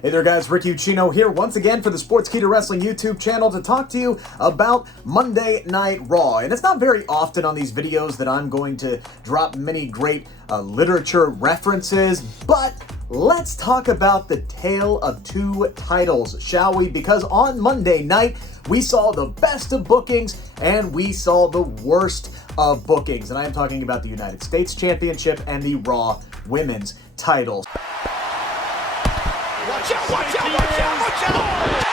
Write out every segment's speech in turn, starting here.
Hey there guys, Rick Ucchino here once again for the Sportskeeda Wrestling YouTube channel to talk to you about Monday Night Raw. And it's not very often on these videos that I'm going to drop many great literature references, but let's talk about the tale of two titles, shall we? Because on Monday night, we saw the best of bookings and we saw the worst of bookings. And I am talking about the United States Championship and the Raw Women's titles. Watch out, watch out, watch out, watch out!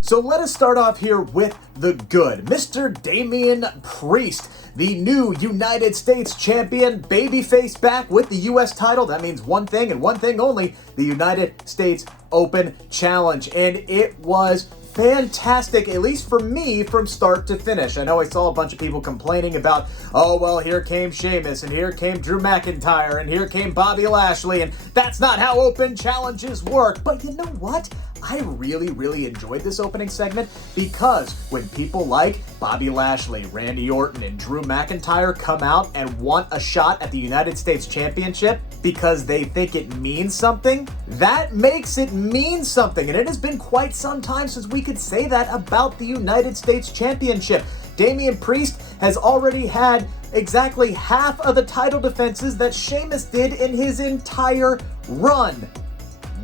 So let us start off here with the good. Mr. Damian Priest, the new United States Champion, babyface back with the US title. That means one thing and one thing only, the United States Open Challenge. And it was fantastic, at least for me, from start to finish. I know I saw a bunch of people complaining about, oh, well, here came Sheamus, and here came Drew McIntyre, and here came Bobby Lashley, and that's not how open challenges work. But you know what? I really enjoyed this opening segment because when people like Bobby Lashley, Randy Orton, and Drew McIntyre come out and want a shot at the United States Championship because they think it means something, that makes it mean something. And it has been quite some time since we could say that about the United States Championship. Damian Priest has already had exactly half of the title defenses that Sheamus did in his entire run.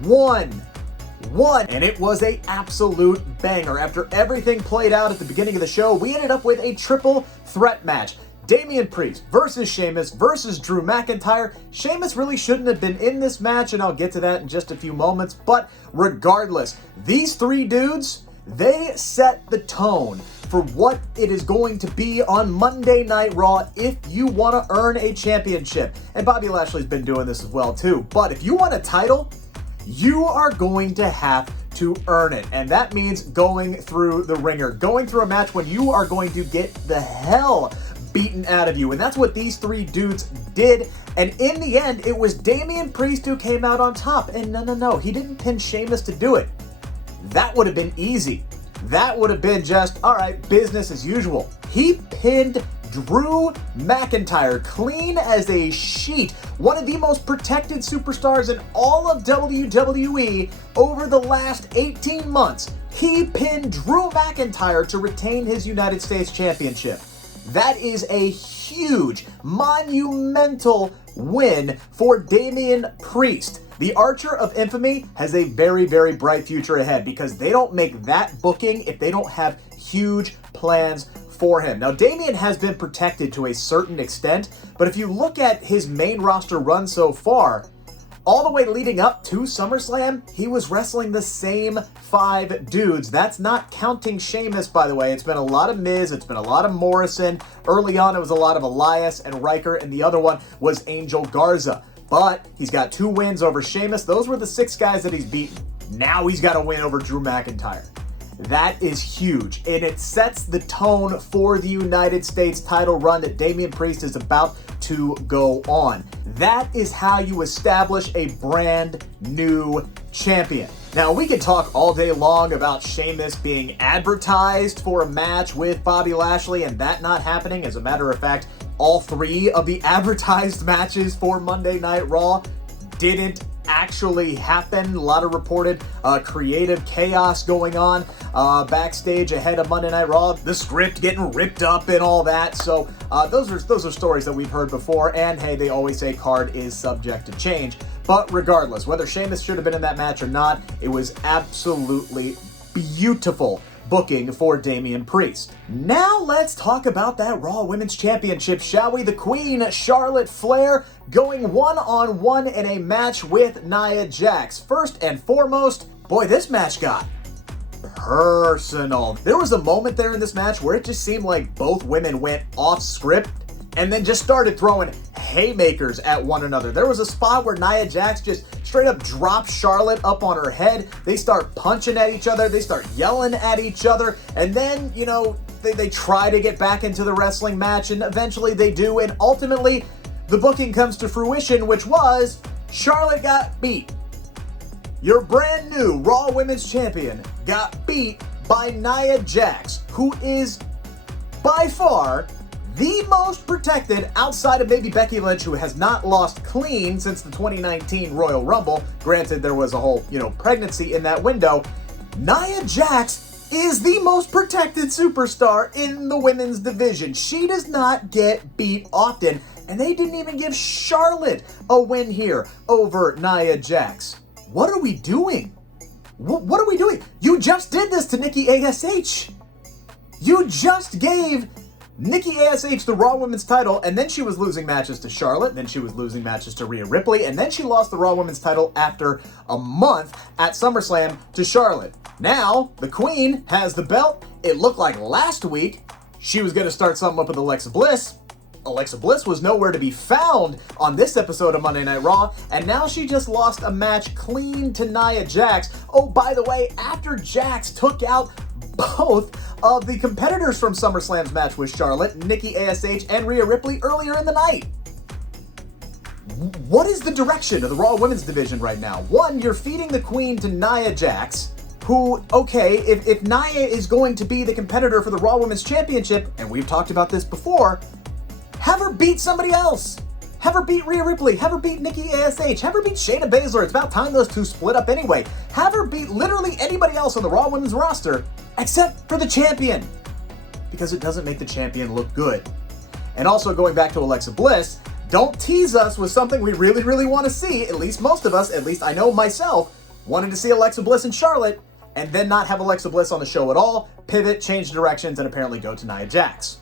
One. And it was an absolute banger. After everything played out at the beginning of the show, we ended up with a triple threat match. Damian Priest versus Sheamus versus Drew McIntyre. Sheamus really shouldn't have been in this match, and I'll get to that in just a few moments. But regardless, these three dudes, they set the tone for what it is going to be on Monday Night Raw if you want to earn a championship. And Bobby Lashley's been doing this as well too. But if you want a title, you are going to have to earn it. And that means going through the ringer, going through a match when you are going to get the hell beaten out of you. And that's what these three dudes did. And in the end, it was Damian Priest who came out on top. And no, he didn't pin Sheamus to do it. That would have been easy. That would have been just, all right, business as usual. He pinned Drew McIntyre clean as a sheet, one of the most protected superstars in all of WWE over the last 18 months. He pinned Drew McIntyre to retain his United States Championship. That is a huge, monumental win for Damian Priest. The Archer of Infamy has a very bright future ahead because they don't make that booking if they don't have huge plans for him. Now, Damian has been protected to a certain extent, but if you look at his main roster run so far, all the way leading up to SummerSlam, he was wrestling the same 5 dudes. That's not counting Sheamus, by the way. It's been a lot of Miz, it's been a lot of Morrison. Early on, it was a lot of Elias and Riker, and the other one was Angel Garza. But he's got 2 wins over Sheamus. Those were the 6 guys that he's beaten. Now he's got a win over Drew McIntyre. That is huge, and it sets the tone for the United States title run that Damian Priest is about to go on. That is how you establish a brand new champion. Now, we could talk all day long about Sheamus being advertised for a match with Bobby Lashley and that not happening. As a matter of fact, all 3 of the advertised matches for Monday Night Raw didn't actually happen. A lot of reported creative chaos going on backstage ahead of Monday Night Raw. The script getting ripped up and all that. So those are stories that we've heard before. And hey, they always say card is subject to change. But regardless, whether Sheamus should have been in that match or not, it was absolutely beautiful booking for Damian Priest. Now let's talk about that Raw Women's Championship, shall we? The Queen, Charlotte Flair, going one-on-one in a match with Nia Jax. First and foremost, boy, this match got personal. There was a moment there in this match where it just seemed like both women went off script and then just started throwing haymakers at one another. There was a spot where Nia Jax just straight up dropped Charlotte up on her head. They start punching at each other. They start yelling at each other. And then, you know, they try to get back into the wrestling match, and eventually they do. And ultimately, the booking comes to fruition, which was Charlotte got beat. Your brand new Raw Women's Champion got beat by Nia Jax, who is by far the most protected outside of maybe Becky Lynch, who has not lost clean since the 2019 Royal Rumble. Granted, there was a whole, pregnancy in that window. Nia Jax is the most protected superstar in the women's division. She does not get beat often, and they didn't even give Charlotte a win here over Nia Jax. What are we doing? What are we doing? You just did this to Nikki ASH. You just gave Nikki ASH the Raw Women's title, and then she was losing matches to Charlotte, then she was losing matches to Rhea Ripley, and then she lost the Raw Women's title after a month at SummerSlam to Charlotte. Now, the Queen has the belt. It looked like last week she was going to start something up with Alexa Bliss. Alexa Bliss was nowhere to be found on this episode of Monday Night Raw, and now she just lost a match clean to Nia Jax. Oh, by the way, after Jax took out both of the competitors from SummerSlam's match with Charlotte, Nikki ASH and Rhea Ripley, earlier in the night. What is the direction of the Raw Women's division right now? One, you're feeding the Queen to Nia Jax, who, okay, if Nia is going to be the competitor for the Raw Women's Championship, and we've talked about this before, have her beat somebody else. Have her beat Rhea Ripley. Have her beat Nikki ASH. Have her beat Shayna Baszler. It's about time those two split up anyway. Have her beat literally anybody else on the Raw Women's roster except for the champion, because it doesn't make the champion look good. And also, going back to Alexa Bliss, don't tease us with something we really, really want to see. At least most of us, at least I know myself, wanted to see Alexa Bliss and Charlotte, and then not have Alexa Bliss on the show at all, pivot, change directions, and apparently go to Nia Jax.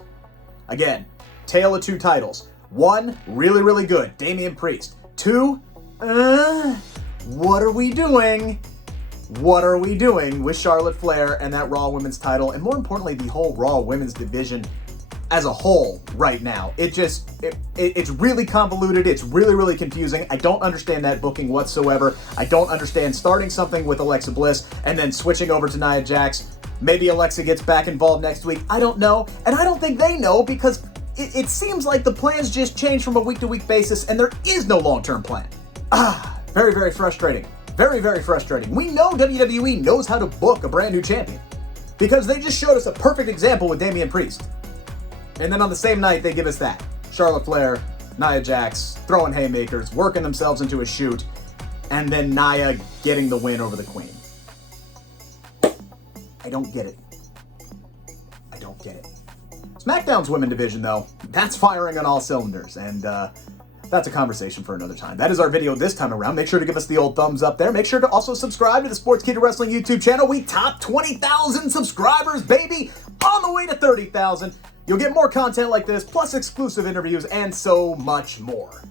Again, tale of two titles. One, really, really good, Damian Priest. Two, what are we doing? What are we doing with Charlotte Flair and that Raw Women's title, and more importantly, the whole Raw Women's division as a whole right now? It's really convoluted. It's really, really confusing. I don't understand that booking whatsoever. I don't understand starting something with Alexa Bliss and then switching over to Nia Jax. Maybe Alexa gets back involved next week. I don't know. And I don't think they know, because it seems like the plans just change from a week-to-week basis and there is no long-term plan. Very, very frustrating. Very, very frustrating. We know WWE knows how to book a brand new champion, because they just showed us a perfect example with Damian Priest. And then on the same night, they give us that. Charlotte Flair, Nia Jax, throwing haymakers, working themselves into a shoot, and then Nia getting the win over the Queen. I don't get it. I don't get it. SmackDown's women division, though, that's firing on all cylinders, and that's a conversation for another time. That is our video this time around. Make sure to give us the old thumbs up there. Make sure to also subscribe to the Sportskeeda Wrestling YouTube channel. We topped 20,000 subscribers, baby, on the way to 30,000. You'll get more content like this, plus exclusive interviews, and so much more.